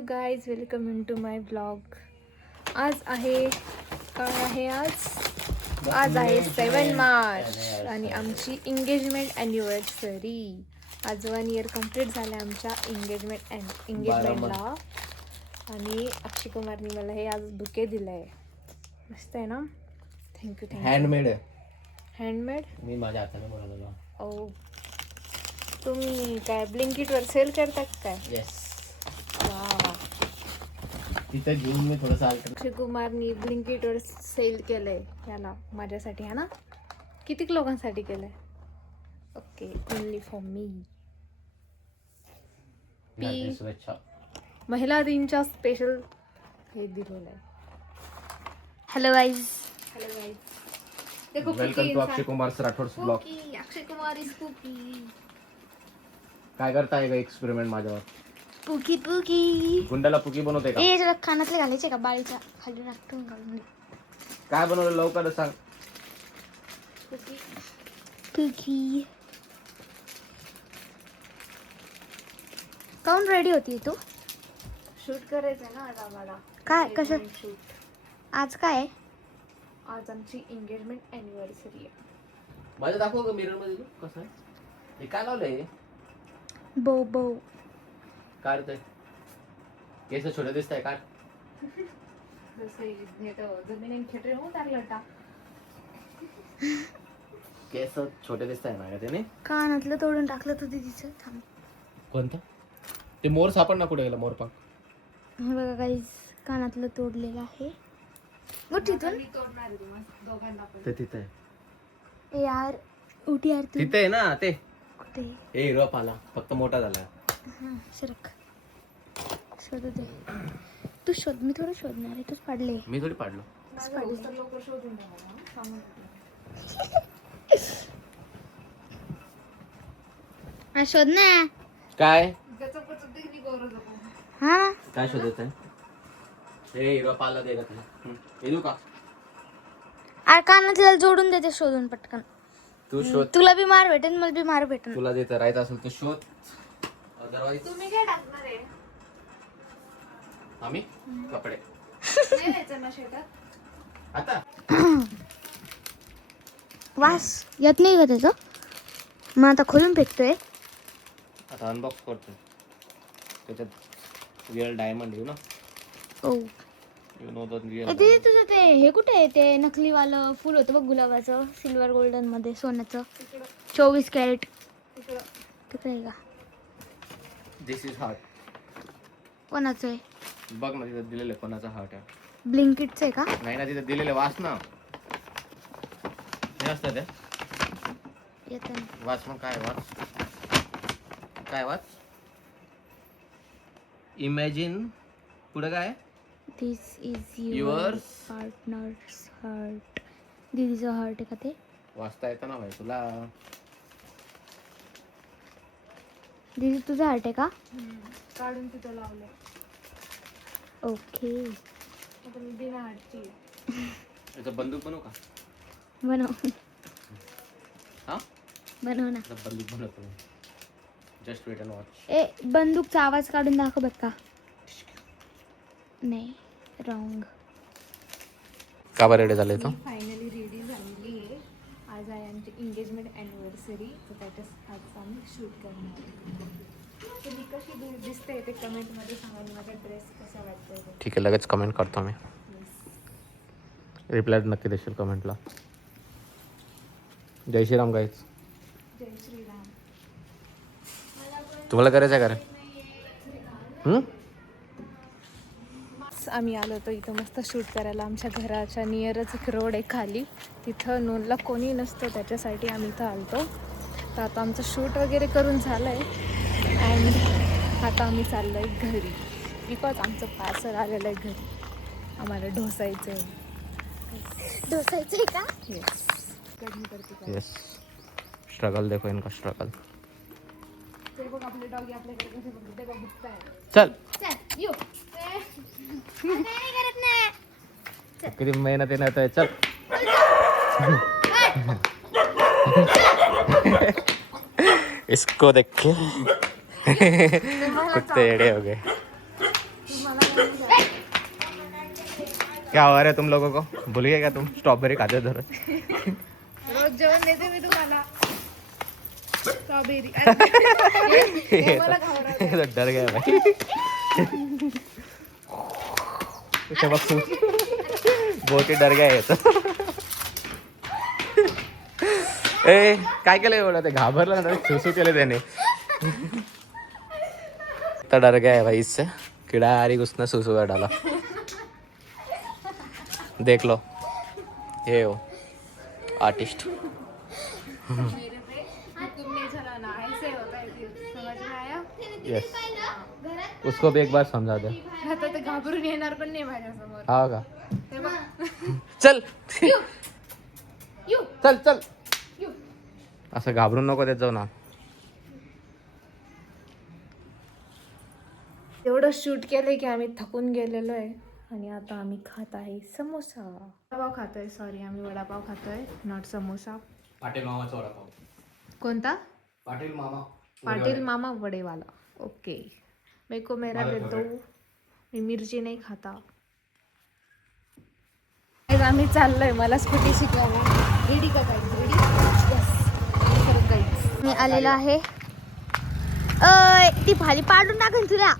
Guys welcome in to my blog. आज आहे आज आहे 7 मार्च आणि आमची एंगेजमेंट ॲनिव्हर्सरी. आज 1 इयर कंप्लीट झालं आहे आमच्या एंगेजमेंटला. आणि अक्षय कुमारनी मला हे आज बुके दिलं आहे. मस्त आहे ना. थँक्यू. हँडमेड मी माझ्या हाताने बनवलेला. ओ, तुम्ही काय ब्लिंकिटवर सेल करतात काय? येस. वा, तिथे घेऊन मी थोडंसं अक्षय कुमारनी ब्लिंकिटवर सेल केलंय याला माझ्यासाठी, है ना? किती लोकांसाठी केलंय? Okay, only for me. शुभेच्छा. महिला दिनच्या स्पेशल हे दिलेलं आहे. Hello guys. देखो welcome to Akshay Kumar Rathod blog. Akshay Kumar is cookie. काय करताय का एक्सपेरिमेंट माझ्यावर? पुकी गुंडाला पुकी बनवते का? ए जरा कानातले घालायचे का? बाळीच्या खाली राखून घालून काय बनवलं लवकर सांग. पुकी काऊन रेडी होती तू? शूट करायचंय ना आज आम्हाला. काय कसं शूट? आज काय? आज आमची एंगेजमेंट ॲनिव्हर्सरी आहे. माझं दाखव का मिरर मध्ये कसं आहे. हे काय लावलंय? बो बो काढतंय. केस छोटे दिसत आहे. काढ. जमिनीन खेटरे होऊन टाकलं टा. केस छोटे दिसत आहे ना त्याने. कानातलं तोडून टाकलं तर तिचं. थांब. कोणतं? ते मोर सापड ना. कुठे गेला मोरपंख? हे बघा काही कानातलं तोडलेलं आहे. गुठीतून मी तोडणार आहे तुम्हाला दोघांना पण. ते तिथे आहे. ए यार उठी यार तू. तिथे आहे ना ते. कुठे? ए रप आला. फक्त मोठा झाला. हा सरक. शोधू दे. तू शोध. मी थोडं शोधणार आहे. तूच पाडले. मी थोडी पाडलो. तर लवकर शोधून द्या मला, सांगून हा शोध ना. काय हा काय शोधत आहे? ए रप आला दे का तुला? येऊ का? अरे कानातल्याला जोडून देते शोधून पटकन. तू शोध. तुला बी मार भेटेन मला बी मार भेटेन. तुला जे करायचं असेल तर शोध. अदरवाईज तुम्ही काय टाकणार आहे? आम्ही कपडे नाही द्यायचं ना शेतात. आता वास येत नाही का त्याचं? मग आता खोलून फेकतोय. आता अनबॉक्स करतो. त्याच्यात रिअल डायमंड येऊ ना. ओ यू नो द रिअल. तिथे तुझं ते हे कुठे आहे? ते नकलीवालं फुल होतं बघ गुलाबाचं, सिल्वर गोल्डन मध्ये सोन्याचं, 24 कॅरेट. तिकडे आहे का? दिस इज हार्ट. कोणाचं आहे? बघ ना तिथे दिलेलं आहे कोणाचा हार्ट आहे. ब्लिंकिटचं आहे का? नाही ना तिथे दिलेलं वाच ना. हे असतं ते. येतं. वाच मग काय वाच. काय वाच. इमॅजिन. पुढे काय? This is your Yours. Partner's heart. दीदीचं हार्ट आहे का ते? वाचता येतं ना भाई तुला. दीदी तुझं हार्ट आहे का? काढून तिथं लावलंय. ओके आता मी बिना हाडची. याचा बंदूक बनवू का? बनव. हा बनव ना. बंदूक बनवतो. Just wait and watch. ए बंदूकचा आवाज काढून दाखव बघ का. नाही रॉंग. का बरं रेडी झाले तो? फायनली रेडी झालेली आहे. आज आहे आमची एंगेजमेंट ॲनिव्हर्सरी. तर त्याच्यात आज आम्ही शूट करणार आहे. तर मी कशी दिसते ते कमेंटमध्ये सांगा. माझा ड्रेस कसा वाटतोय. ठीक आहे लगेच कमेंट करतो मी. रिप्लाय नक्की देशील कमेंटला. जय श्रीराम गाईज. जय श्रीराम. तुम्हाला करायचं आहे का रे? आम्ही आलो होतो इथं मस्त शूट करायला. आमच्या घराच्या नियरच एक रोड आहे खाली. तिथं नोनला कोणी नसतं त्याच्यासाठी आम्ही इथं आलतो. तर आता आमचं शूट वगैरे करून झालं आहे. अँड आता आम्ही चाललो आहे घरी. बिकॉज आमचं पार्सल आलेलं आहे घरी. आम्हाला ढोसायचं आहे. ढोसायचं आहे का? येस. कधी करते येस. स्ट्रगल देखो इनका स्ट्रगल. ते बघ आपले डॉगी आपल्याकडे कसे बघते बघ दिसताय. चल. चल यो. नाही करत नाही. किती मेहनत येणार आहे. चल. इसको देख के कुत्ते एड़े हो गए. क्या हो रहा है तुम लोगों को? भूल गए क्या तुम? स्ट्रॉबेरी खाते धर रोज जेवण देते मी तुम्हाला स्ट्रॉबेरी डर गया भाई. इथे बघ तू. बहुत ही डर गया ये तर. ए काय केलं एवढं? ते घाबरलं ना, सुसू केले त्याने. तो डर गया है भाई इससे. कीड़ा आ रही घुसना सुसू का डाला. देख लो ये हो आर्टिस्ट. यस उसको भी एक बार समझा दे. आता ते घाबरून येणार पण नाही माझ्यासमोर. हा का? हे बघ. चल यू चल चल. यू असं घाबरून नको देत जाऊ ना. एवढं शूट केलंय की आम्ही थकून गेलेलो आहे आणि आता आम्ही खात आहे समोसा. वडापाव खातोय. सॉरी, आम्ही वडापाव खातोय, नॉट समोसा. पाटील मामाचा वडापाव. कोणता? पाटील मामा. पाटिल मामा वडेवाला. ओके, मेरे को मेरा दे दो, मी मिरची नाही खाता. आज आम्ही चाललोय, मला स्कूटी शिकायला. रेडी का गाईज? रेडी? Yes guys. मी आलेलो आहे. ती भाली पाडून टाकन तुला.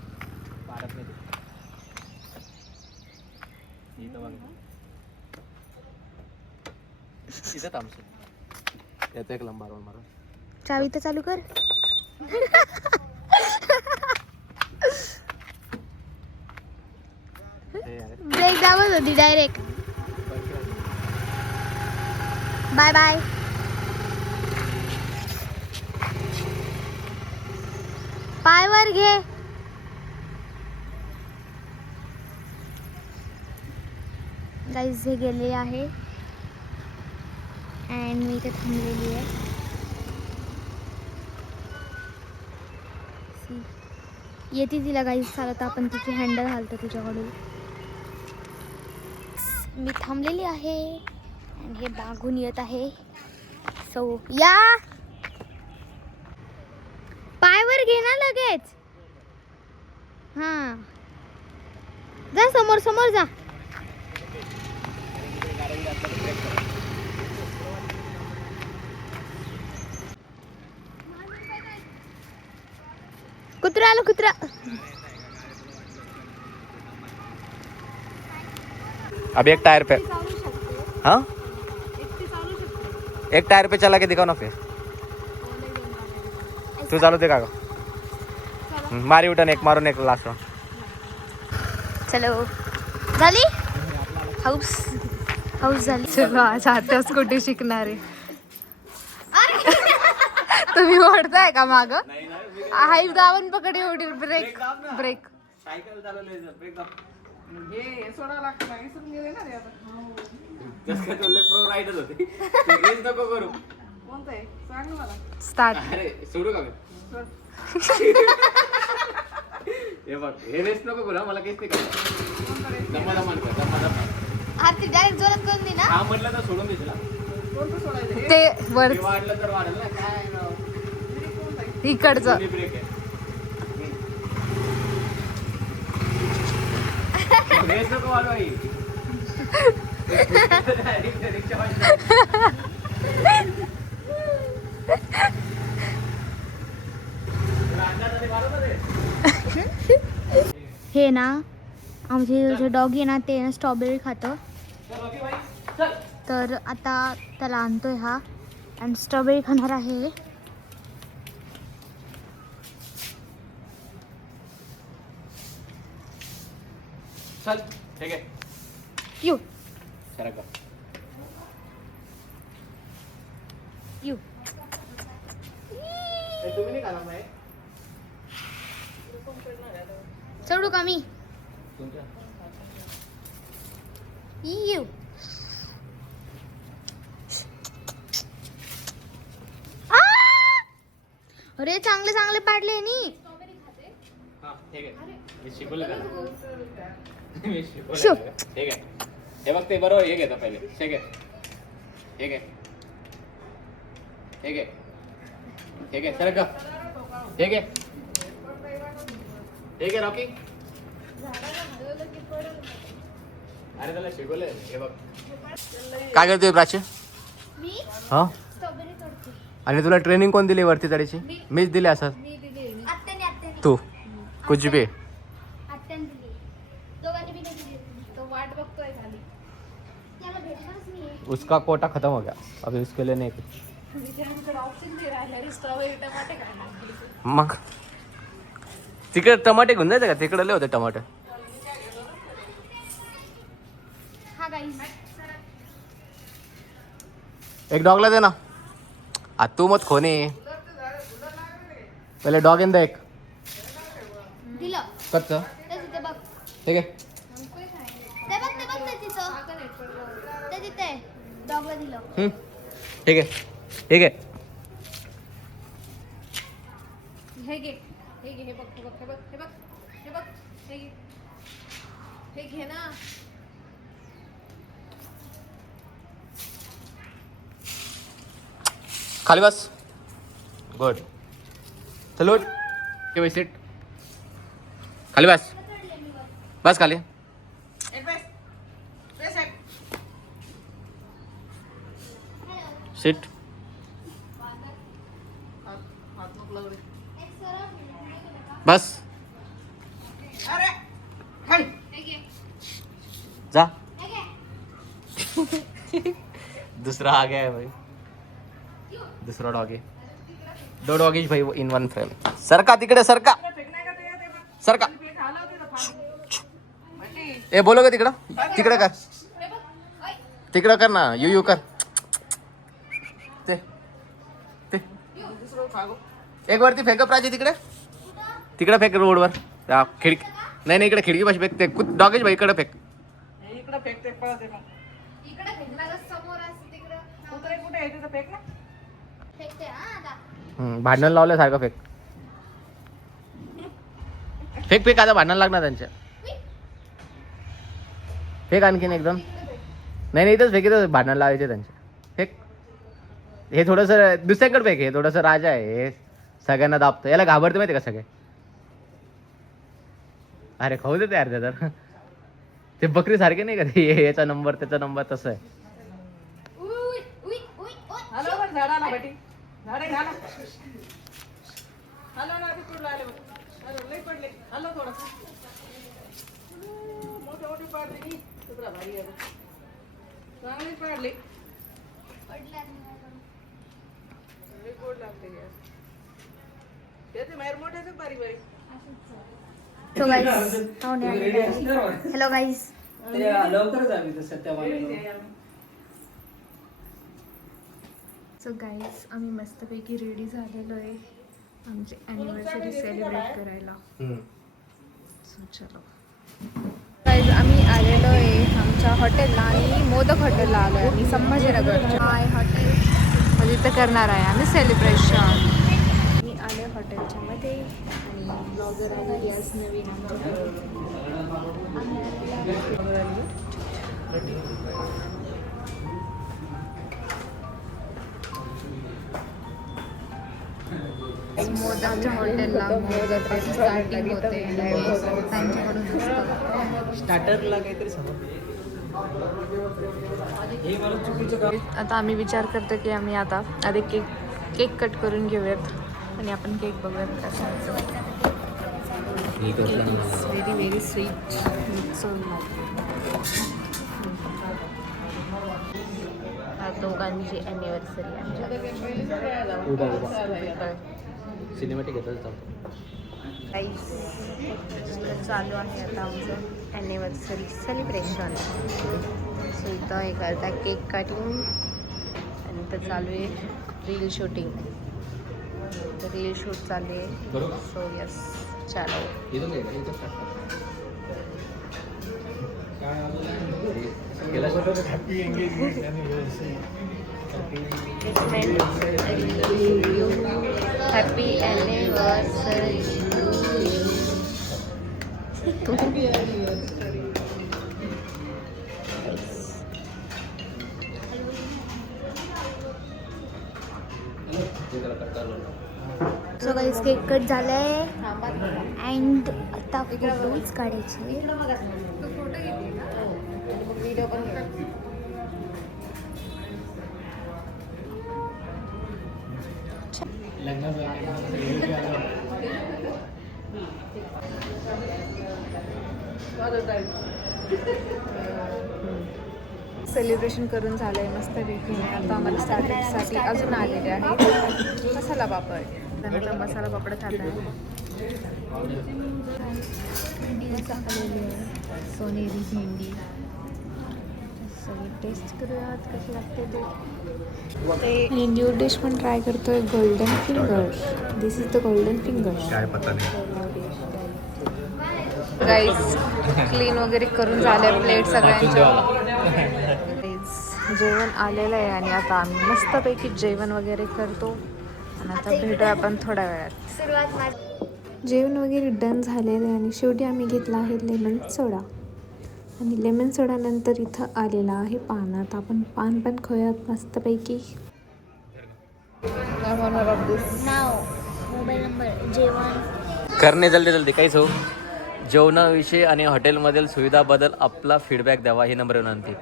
इथं थांबतो. येतो एक लंबा रोड मारून. चावी तर चालू कर. ब्रेक दाबत होती डायरेक्ट. Bye bye. पायवर घे. गाईज हे गेले आहे अँड मी इथे थांबलेली आहे. येते तिला गाईज चालत. आपण तिची हँडल घालतो तुझ्याकडून. मी थांबलेली आहे आणि हे मागून येत आहे. सो या पायवर घे ना लगेच. हां जा समोर समोर जा. कुत्रा आलो कुत्रा. अभी एक टायर पे. हाँ एक टायर पे चला के दिखाओ ना फिर. तू चालू दे का? मारी उठन एक मारून एक लास्ट. चलो झाली. हाऊस हाऊस झाली. चलो आज आता स्कूटी शिकणारे. तुम्ही ओढताय का माग? हाईट दाबून पकड. एवढी ब्रेक ब्रेक. सायकल चालवले ब्रेक दाब. हे सोडा लागतं ना, हे सोडून गेले ना रे आता. जस काय तुले प्रो राईडर होते. रेस नको करू. कोणतं आहे? सांग ना मला. स्टार्ट. अरे सोडू का? हे बघ हे रेस नको करू. मला काहीच नाही करायचं. दमा दमान कर. दमा दमान. आरती डायरेक्ट जोरात करून दे ना. हा म्हटलं तर सोडून देशील. कोणतं सोडायचं? ते वर हे वाढलं तर वाढलं ना. काय इकडचं. ब्रेक आहे. रेस नको वाढू आई. रिक्षा हे ना आमचे जे डॉग आहे ना ते ना स्ट्रॉबेरी खातं. तर आता त्याला आणतोय हा आणि स्ट्रॉबेरी खाणार आहे. चल ठीक आहे. यू सरक बघ. यू तुम्ही नाही खाणार नाही. चढू का मी? यू अरे चांगले चांगले पाडले नी. हा ठीक आहे. मी शिकवलं का? Me show. शिकवलं का? ठीक आहे. हे बघ ते बरोबर हे घेता पहिले. ठीक आहे. ठीक आहे. ठीक आहे. ठीक आहे सरक का? ठीक आहे. ठीक आहे रॉकी. अरे त्याला शिकवलंय हे बघ. काय करतोय प्राची? मी हा स्ट्रॉबेरी तोडते. आणि तुला ट्रेनिंग कोण दिली वरती चढायची? मीच दिली असं. आत्याने तू कुछ भी. आत्याने दिली. दोघांनी बी नाही दिली. तो वाट बघतोय खाली. त्याला भेटणारच नाही. उसका कोटा खत्म हो गया अभी उसके लिए नहीं कुछ. मित्रांकडे ऑप्शन नाही राहिला स्ट्रॉबेरी टमाटे काय लागले. मग तिकडे टमाटे घेऊन जायचं का? तिकडे लय होते टमाटे. हा गाईस. एक डॉगला दे ना. आ तू मत खोने. पहिले डॉग इन द एक दिलं. कच्च ते तिथे बघ. ठीक आहे. ते बघ ते तिथं. ते तिथे डॉगला दिलं. ठीक आहे ठीक आहे. हे घे हे घे हे बघ हे बघ हे बघ हे बघ हे बघ हे घे. हे घे ना. खाली बस. गुड. चल उठ. के वही सीट. खाली बस. बस खाली. एक बेस बेस एक सीट. हात मोकला रे. बस. अरे खाली. जा. दूसरा आ गया है भाई. दूसरा डॉगी. दो डॉगी भाई इन वन फ्रेम. सरका तिकडे सरका. फेकणार का ते ते बघ. सरका. ते खाला होते ना फाडून. माहिती? ए बोलो का तिकडं. तिकडे कर. तिकडं कर ना. यू कर. ते ते दुसरं खागो. एक वरती फेक प्राची तिकडे. तिकडे फेक रोडवर. त्या खिडकी नाही इकडे खिडकी पाशी फेक. ते डॉगेज भाई इकडे फेक. इकडे फेकते पळते मग. इकडे फेकणार समोर असते तिकडं. कुत्रे कुठे आहे तिथं फेक ना. फेकते हा आता. भांडण लावल्यासारखं फेक. फेक फेक आता भांडण लागणार त्यांच्या. फेक आणखीन एकदम. नाही इथंच फेक. इथंच भांडण लावायचे त्यांच्या. फेक. हे थोडंसं दुसऱ्याकडे फेक. हे थोडंसं राजा आहे. हे सगळ्यांना दाबतं. याला घाबरते माहिती का सगळे. अरे खाऊ दे तयार ते तर. ते बकरी सारखे नाही का ते. याचा नंबर त्याचा नंबर तसं आहे. उई उई उई उई. हॅलो बघ झाडाला बेटी. झाडे घाला. हॅलो ना ते तुला आले बघ. अरे लई पडले. हॅलो थोडं. मोठे मोठे पाडले की तुला भारी आहे बघ. चांगली पाडली. लई गोड लागते यार. त्याचे बाहेर मोठ्याच बारीक बारीक. So guys, hello guys. लवकरच आम्ही तर सत्या सो गाईज आम्ही मस्तपैकी रेडी झालेलो आहे आमची ॲनिव्हर्सरी सेलिब्रेट करायला. सो चलो गाईज आम्ही आलेलो आहे आमच्या हॉटेलला आणि मोदक हॉटेलला आलो आहे आम्ही संभाजीनगरच्या. हाय हॉटेल तिथं करणार आहे आम्ही सेलिब्रेशन. मी आले हॉटेलच्या मध्ये आणि ब्लॉगर आली आज नवीन मोदकच्या हॉटेलला मोदकाची स्टार्टिंग होते त्यांच्याकडून असतं. स्टार्टरला काहीतरी आता आम्ही विचार करतो की आम्ही आता आधी केक कट करून घेऊयात आणि आपण केक बघूयात कसा. Very very sweet. दोघांची ॲनिव्हर्सरी सिनेमॅटिक येतात. चालू आहे आता आमचं ॲनिव्हर्सरी सेलिब्रेशन. सो इथं हे करता केक कटिंग आणि इथं चालू आहे रील शूटिंग. रील शूट चालू आहे. सो यस चालो. Happy anniversary. So guys cake cut झालाय अँड आता फोटोज काढायचे. व्हिडिओ पण कर. सेलिब्रेशन करून झालंय मस्तपैकी. आता आम्हाला स्टार्टरसाठी अजून आलेले आहे मसाला पापड. त्यानंतर मसाला पापड खात आहे. सोनेरी भेंडी. सगळी टेस्ट करूयात कशी लागते ते. आणि न्यू डिश पण ट्राय करतोय, golden finger. This is the golden finger. काय पत्ता नाही. गाईज क्लीन वगैरे करून झालं प्लेट सगळ्यांच्या. जेवण आलेलं आहे आणि आता आम्ही मस्तपैकी जेवण वगैरे करतो आणि आता भेटूया आपण थोड्या वेळात. सुरुवात माझी. जेवण वगैरे डन झालेलं आहे आणि शेवटी आम्ही घेतला आहे लेमन सोडा. आणि लेमन सोडा नंतर इथं आलेला आहे पान. आता आपण पान पण खाऊयात मस्तपैकी. नाव, मोबाईल नंबर, जेवण. करणे जल्दी जल्दी काहीच हो. जेवणाविषयी आणि हॉटेलमधील सुविधाबद्दल आपला फीडबॅक द्यावा ही नम्र विनंती.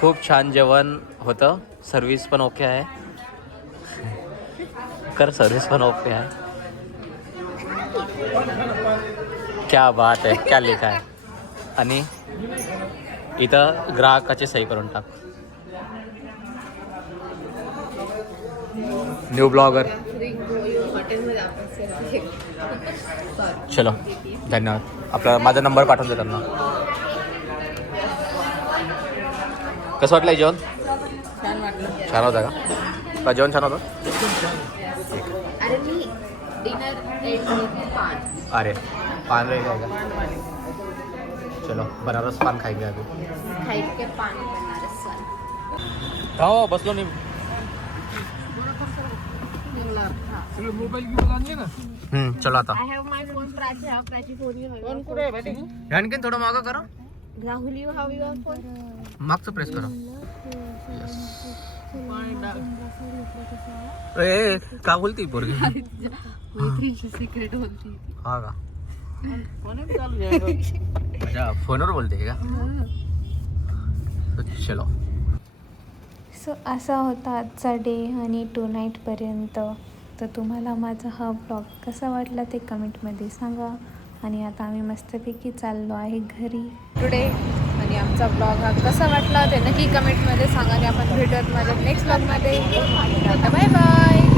खूप छान जेवण होतं. सर्विस पण ओके आहे. सर्विस पण ओके आहे. क्या बात आहे, क्या लिखा आहे. आणि इथं ग्राहकाची सही करून टाक. New blogger. चलो धन्यवाद. आपला माझा नंबर पाठवून दे त्यांना. कसं वाटलं जेवण? छान वाटलं. छान होतं का जेवण? छान होतं. अरे मी डिनर अरे पान रहेगा क्या? चलो बनारस पान खाएंगे अभी. खायचे पान बनारस. हो बसलो नाही. चलो आता I have my phone. Prachi हा प्राची फोन. कोण कुठे आहे माहिती? आणखीन थोडं मागं करा. Rahul you have your phone. मागचं प्रेस करा. ए का बोलती पोरगी? सिक्रेट बोलती. हा का? कोणी चालू आहे? अच्छा फोनवर बोलते का? चलो. सो असा होता आजचा डे आणि टू नाईटपर्यंत. तर तुम्हाला माझा हा ब्लॉग कसा वाटला ते कमेंटमध्ये सांगा. आणि आता आम्ही मस्तपैकी चाललो आहे घरी टुडे. आणि आमचा ब्लॉग हा कसा वाटला ते नक्की कमेंटमध्ये सांगा. आणि आपण भेटूयात माझ्या नेक्स्ट ब्लॉगमध्ये. Bye bye.